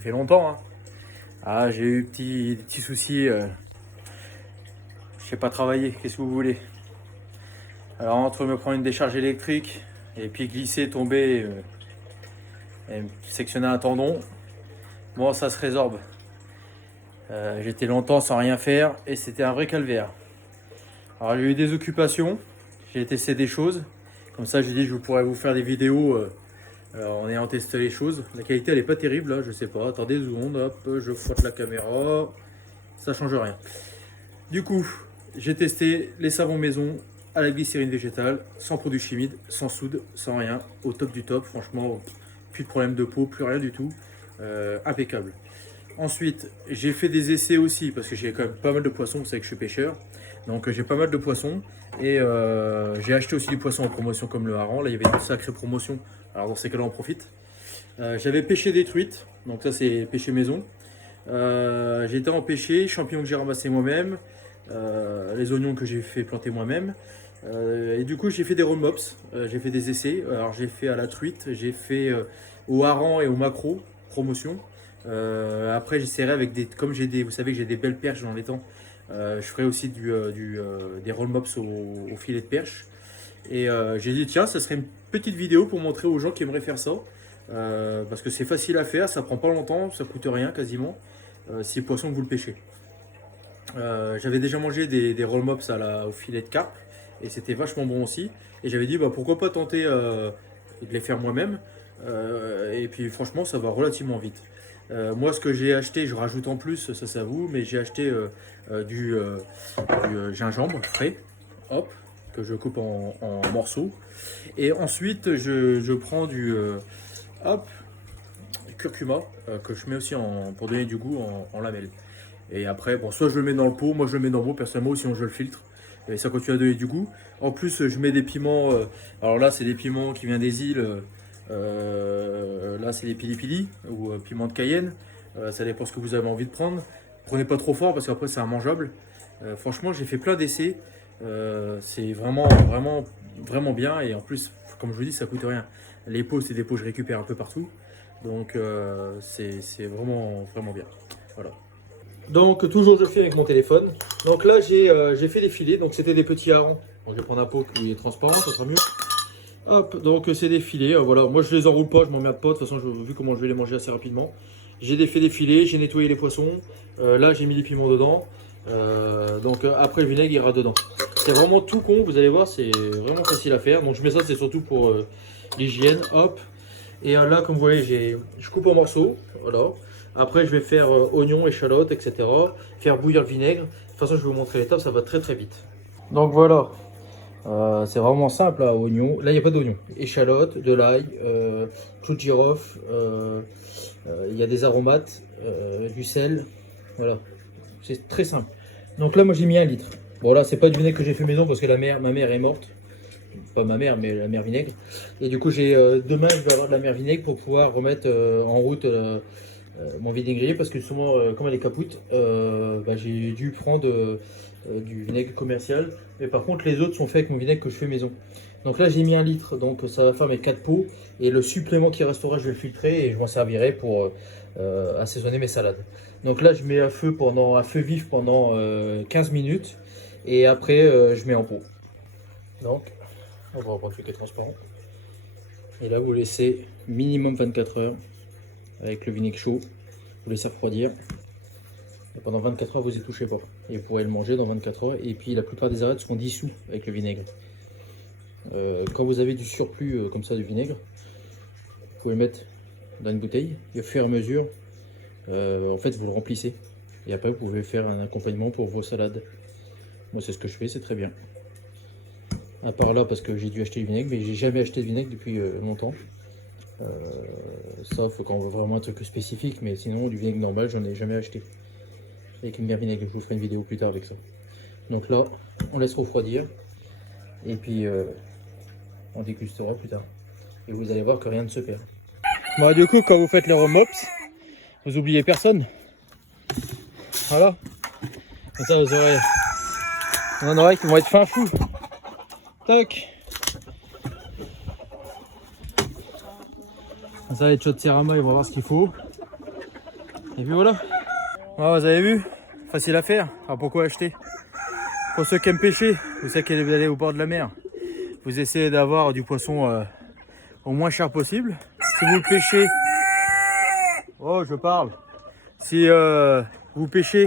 ça fait longtemps. Hein. Ah, j'ai eu des petits soucis. Je sais pas travailler, qu'est-ce que vous voulez? Alors, entre me prendre une décharge électrique et puis glisser, tomber et me sectionner un tendon, bon, ça se résorbe. J'étais longtemps sans rien faire et c'était un vrai calvaire. Alors, j'ai eu des occupations, j'ai testé des choses. Comme ça, j'ai dit je pourrais vous faire des vidéos en ayant testé les choses. La qualité, elle est pas terrible, là, je sais pas. Attendez 2 secondes, hop, je frotte la caméra. Ça change rien. Du coup, j'ai testé les savons maison à la glycérine végétale, sans produits chimiques, sans soude, sans rien, au top du top. Franchement, plus de problème de peau, plus rien du tout. Impeccable. Ensuite, j'ai fait des essais aussi, parce que j'ai quand même pas mal de poissons, vous savez que je suis pêcheur. Donc j'ai pas mal de poissons. Et j'ai acheté aussi du poisson en promotion comme le hareng. Là, il y avait une sacrée promotion. Alors dans ces cas-là, on profite. J'avais pêché des truites. Donc ça, c'est pêché maison. J'ai été en pêcher, champignons que j'ai ramassés moi-même, les oignons que j'ai fait planter moi-même. Et du coup, j'ai fait des roll mops, j'ai fait des essais. Alors, j'ai fait à la truite, j'ai fait au hareng et au maquereau, promotion. Après, j'essaierai avec des. Comme j'ai des. Vous savez que j'ai des belles perches dans les temps. Je ferai aussi des roll mops au filet de perche. Et j'ai dit, tiens, ça serait une petite vidéo pour montrer aux gens qui aimeraient faire ça. Parce que c'est facile à faire, ça prend pas longtemps, ça coûte rien quasiment. Si le poisson que vous le pêchez. J'avais déjà mangé des roll mops au filet de carpe et c'était vachement bon aussi. Et j'avais dit bah, pourquoi pas tenter de les faire moi-même. Et puis franchement, ça va relativement vite. Moi, ce que j'ai acheté, je rajoute en plus, ça c'est à vous, mais j'ai acheté du gingembre frais, hop, que je coupe en morceaux. Et ensuite, je prends hop, curcuma que je mets aussi pour donner du goût en lamelles. Et après, bon, soit je le mets dans le pot, moi je le mets dans l'eau personnellement, ou sinon je le filtre. Et ça continue à donner du goût. En plus, je mets des piments. Alors là, c'est des piments qui viennent des îles. Là, c'est des pili-pili ou piment de Cayenne. Ça dépend ce que vous avez envie de prendre. Prenez pas trop fort parce qu'après, c'est immangeable. Franchement, j'ai fait plein d'essais. C'est vraiment, vraiment, vraiment bien. Et en plus, comme je vous dis, ça coûte rien. Les pots, c'est des pots que je récupère un peu partout. Donc, c'est vraiment, vraiment bien. Voilà. Donc toujours je filme avec mon téléphone. Donc là j'ai fait des filets, donc c'était des petits harengs. Donc je vais prendre un pot qui est transparent, ça sera mieux. Hop, donc c'est des filets, voilà. Moi je les enroule pas, je m'emmerde pas, de toute façon vu comment je vais les manger assez rapidement. J'ai fait des filets, j'ai nettoyé les poissons. Là j'ai mis des piments dedans. Donc après le vinaigre ira dedans. C'est vraiment tout con, vous allez voir, c'est vraiment facile à faire. Donc je mets ça, c'est surtout pour l'hygiène, hop. Et là comme vous voyez, je coupe en morceaux, voilà. Après, je vais faire oignons, échalotes, etc. Faire bouillir le vinaigre. De toute façon, je vais vous montrer l'étape, ça va très très vite. Donc voilà, c'est vraiment simple, là, oignons. Là, il n'y a pas d'oignons. Échalotes, de l'ail, clou de girofle, il y a des aromates, du sel. Voilà, c'est très simple. Donc là, moi, j'ai mis 1 litre. Bon, là, c'est pas du vinaigre que j'ai fait maison parce que ma mère est morte. Pas ma mère, mais la mère vinaigre. Et du coup, demain, je vais avoir de la mère vinaigre pour pouvoir remettre en route mon vinaigrier parce que justement, comme elle est capoute, j'ai dû prendre du vinaigre commercial. Mais par contre, les autres sont faits avec mon vinaigre que je fais maison. Donc là, j'ai mis 1 litre, donc ça va faire mes 4 pots. Et le supplément qui restera, je vais le filtrer et je m'en servirai pour assaisonner mes salades. Donc là, je mets à feu vif pendant 15 minutes. Et après, je mets en pot. Donc, on va reprendre le truc qui est transparent. Et là, vous laissez minimum 24 heures avec le vinaigre chaud. Vous laissez refroidir. Et pendant 24 heures, vous y touchez pas. Et vous pourrez le manger dans 24 heures. Et puis, la plupart des arêtes seront dissous avec le vinaigre. Quand vous avez du surplus comme ça de vinaigre, vous pouvez le mettre dans une bouteille. Et au fur et à mesure, en fait, vous le remplissez. Et après, vous pouvez faire un accompagnement pour vos salades. Moi, c'est ce que je fais, c'est très bien. À part là, parce que j'ai dû acheter du vinaigre, mais j'ai jamais acheté de vinaigre depuis longtemps. Sauf quand on veut vraiment un truc spécifique, mais sinon, du vinaigre normal, j'en ai jamais acheté. Avec une bière vinaigre, je vous ferai une vidéo plus tard avec ça. Donc là, on laisse refroidir. Et puis, on dégustera plus tard. Et vous allez voir que rien ne se perd. Bon, du coup, quand vous faites les remops, vous oubliez personne. Voilà. Comme ça, vous aurez... On en aura qui vont être fin fou. Tac. Ça, les Chotserama, ils vont voir ce qu'il faut. Et puis voilà. Vous avez vu, facile à faire. Alors pourquoi acheter? Pour ceux qui aiment pêcher, vous savez qu'elle est allée au bord de la mer. Vous essayez d'avoir du poisson au moins cher possible. Si vous pêchez, oh je parle. Si vous pêchez,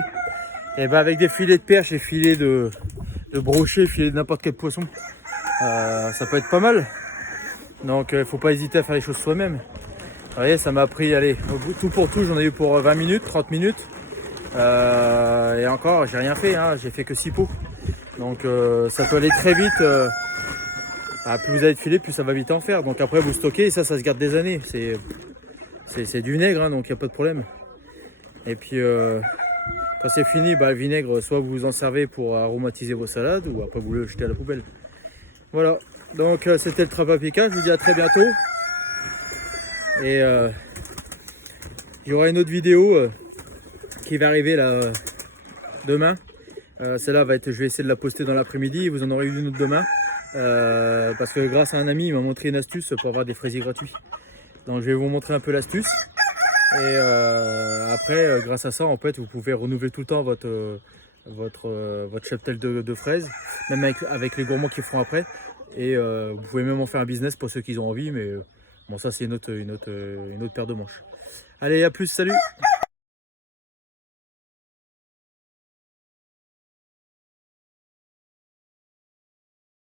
et ben avec des filets de perche et filets de brochet, filets de n'importe quel poisson, ça peut être pas mal. Donc il ne faut pas hésiter à faire les choses soi-même. Vous voyez, ça m'a pris, allez, tout pour tout, j'en ai eu pour 20 minutes, 30 minutes. Et encore, j'ai rien fait, hein, j'ai fait que 6 pots. Donc ça peut aller très vite. Plus vous avez de filet, plus ça va vite en faire. Donc après, vous stockez et ça se garde des années. C'est du vinaigre, hein, donc il n'y a pas de problème. Et puis quand c'est fini, le vinaigre, soit vous vous en servez pour aromatiser vos salades, ou après vous le jetez à la poubelle. Voilà, donc c'était le Trappe à Pika. Je vous dis à très bientôt. Et il y aura une autre vidéo qui va arriver là demain. Celle-là va être, je vais essayer de la poster dans l'après-midi. Vous en aurez une autre demain. Parce que grâce à un ami, il m'a montré une astuce pour avoir des fraisiers gratuits. Donc je vais vous montrer un peu l'astuce. Et après, grâce à ça, en fait, vous pouvez renouveler tout le temps votre cheptel de fraises, même avec les gourmands qui feront après. Et vous pouvez même en faire un business pour ceux qui ont envie. Mais bon, ça c'est une autre paire de manches. Allez, à plus, salut!